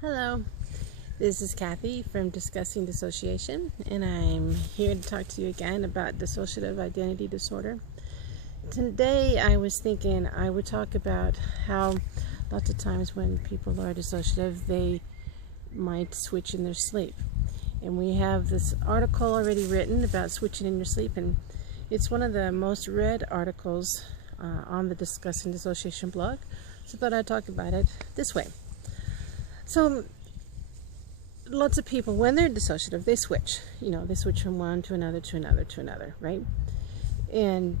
Hello, this is Kathy from Discussing Dissociation, and I'm here to talk to you again about Dissociative Identity Disorder. Today I was thinking I would talk about how lots of times when people are dissociative, they might switch in their sleep. And we have this article already written about switching in your sleep, and it's one of the most read articles on the Discussing Dissociation blog, so I thought I'd talk about it this way. So, lots of people, when they're dissociative, they switch. They switch from one to another, to another, to another, right? And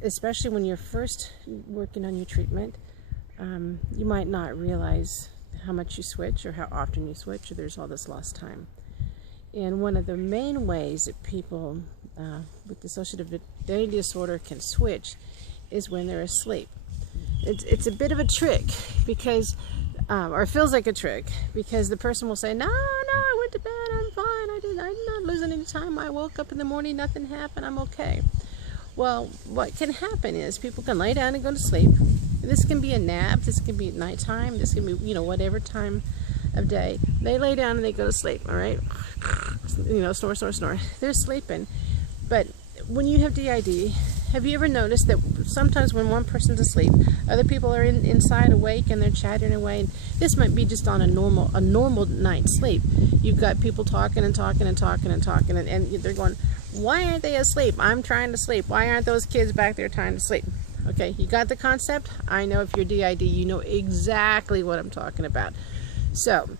especially when you're first working on your treatment, you might not realize how much you switch or how often you switch, or there's all this lost time. And one of the main ways that people with dissociative identity disorder can switch is when they're asleep. It's a bit of a trick because or it feels like a trick, because the person will say, no, I went to bed, I'm fine, I'm not losing any time, I woke up in the morning, nothing happened, I'm okay. Well, what can happen is people can lay down and go to sleep. This can be a nap, this can be at nighttime, this can be, whatever time of day. They lay down and they go to sleep, all right? Snore, snore, snore. They're sleeping. But when you have DID, have you ever noticed that sometimes when one person's asleep, other people are inside awake and they're chattering away? And this might be just on a normal night's sleep. You've got people talking and talking and talking and talking, and they're going, why aren't they asleep? I'm trying to sleep. Why aren't those kids back there trying to sleep? Okay, you got the concept? I know if you're DID, you know exactly what I'm talking about. So,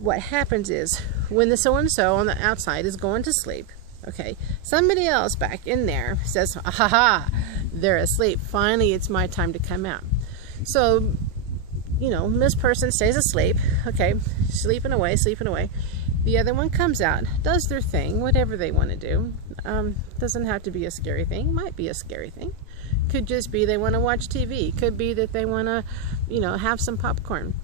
what happens is, when the so-and-so on the outside is going to sleep, okay, somebody else back in there says, aha, they're asleep. Finally, it's my time to come out. So, this person stays asleep, okay, sleeping away. The other one comes out, does their thing, whatever they want to do. Doesn't have to be a scary thing, might be a scary thing. Could just be they want to watch TV. Could be that they want to, have some popcorn.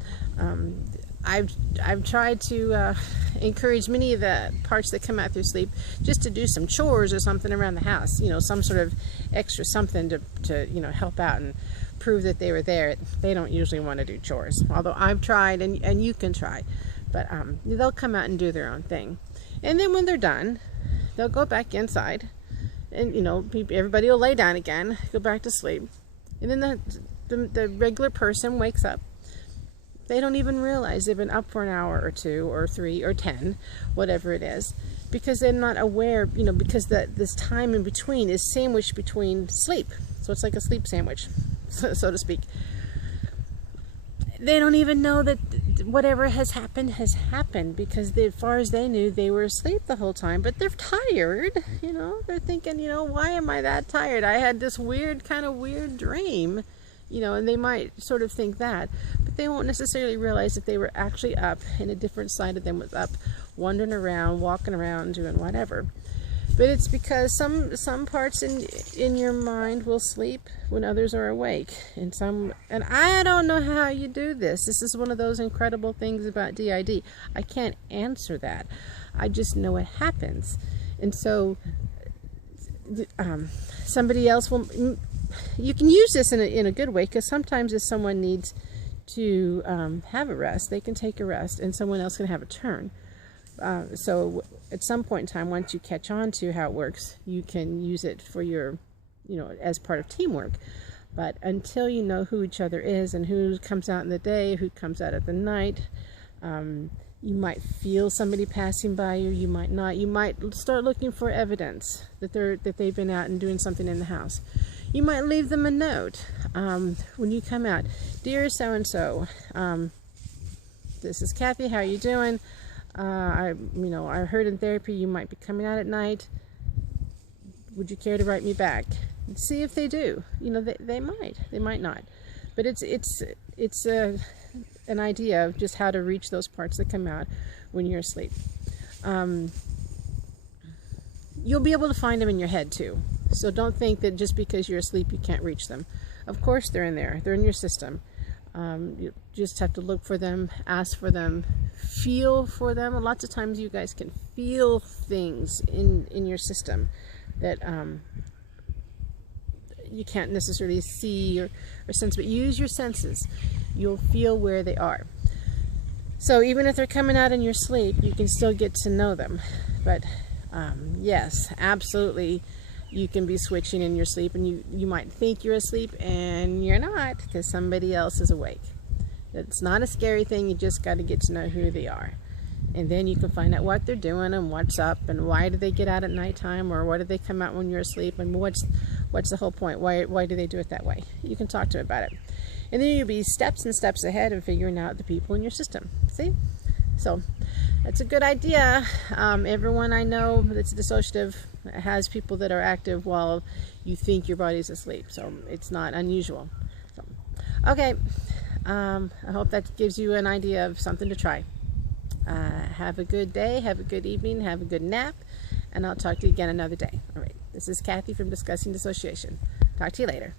I've tried to encourage many of the parts that come out through sleep just to do some chores or something around the house, some sort of extra something to help out and prove that they were there. They don't usually want to do chores, although I've tried, and you can try, but they'll come out and do their own thing. And then when they're done, they'll go back inside, and everybody will lay down again, go back to sleep, and then the regular person wakes up. They don't even realize they've been up for an hour or 2 or 3 or 10, whatever it is, because they're not aware, because this time in between is sandwiched between sleep. So it's like a sleep sandwich, so to speak. They don't even know that whatever has happened, because as far as they knew, they were asleep the whole time, but they're tired, they're thinking, why am I that tired? I had this weird dream, and they might sort of think that, but they won't necessarily realize that they were actually up, and a different side of them was up, wandering around, walking around, doing whatever. But it's because some parts in your mind will sleep when others are awake, and I don't know how you do this. This is one of those incredible things about DID. I can't answer that. I just know it happens, and so somebody else will. You can use this in a good way, because sometimes if someone needs to have a rest, they can take a rest, and someone else can have a turn. So at some point in time, once you catch on to how it works, you can use it for your, as part of teamwork. But until you know who each other is and who comes out in the day, who comes out at the night, you might feel somebody passing by you, you might not. You might start looking for evidence that they've been out and doing something in the house. You might leave them a note when you come out. Dear so-and-so, this is Kathy, how are you doing? I heard in therapy you might be coming out at night. Would you care to write me back? See if they do. They might not. But it's an idea of just how to reach those parts that come out when you're asleep. You'll be able to find them in your head too. So don't think that just because you're asleep you can't reach them. Of course they're in there. They're in your system. You just have to look for them, ask for them, feel for them. Lots of times you guys can feel things in your system that you can't necessarily see or sense, but use your senses. You'll feel where they are. So even if they're coming out in your sleep, you can still get to know them. But yes, absolutely, you can be switching in your sleep, and you might think you're asleep and you're not, because somebody else is awake. It's not a scary thing. You just got to get to know who they are, and then you can find out what they're doing and what's up and why do they get out at nighttime, or why do they come out when you're asleep, and what's the whole point? Why do they do it that way? You can talk to them about it, and then you'll be steps and steps ahead of figuring out the people in your system. See? So that's a good idea. Everyone I know that's dissociative has people that are active while you think your body's asleep, so it's not unusual. So, okay, I hope that gives you an idea of something to try. Have a good day, have a good evening, have a good nap, and I'll talk to you again another day. All right, this is Kathy from Discussing Dissociation. Talk to you later.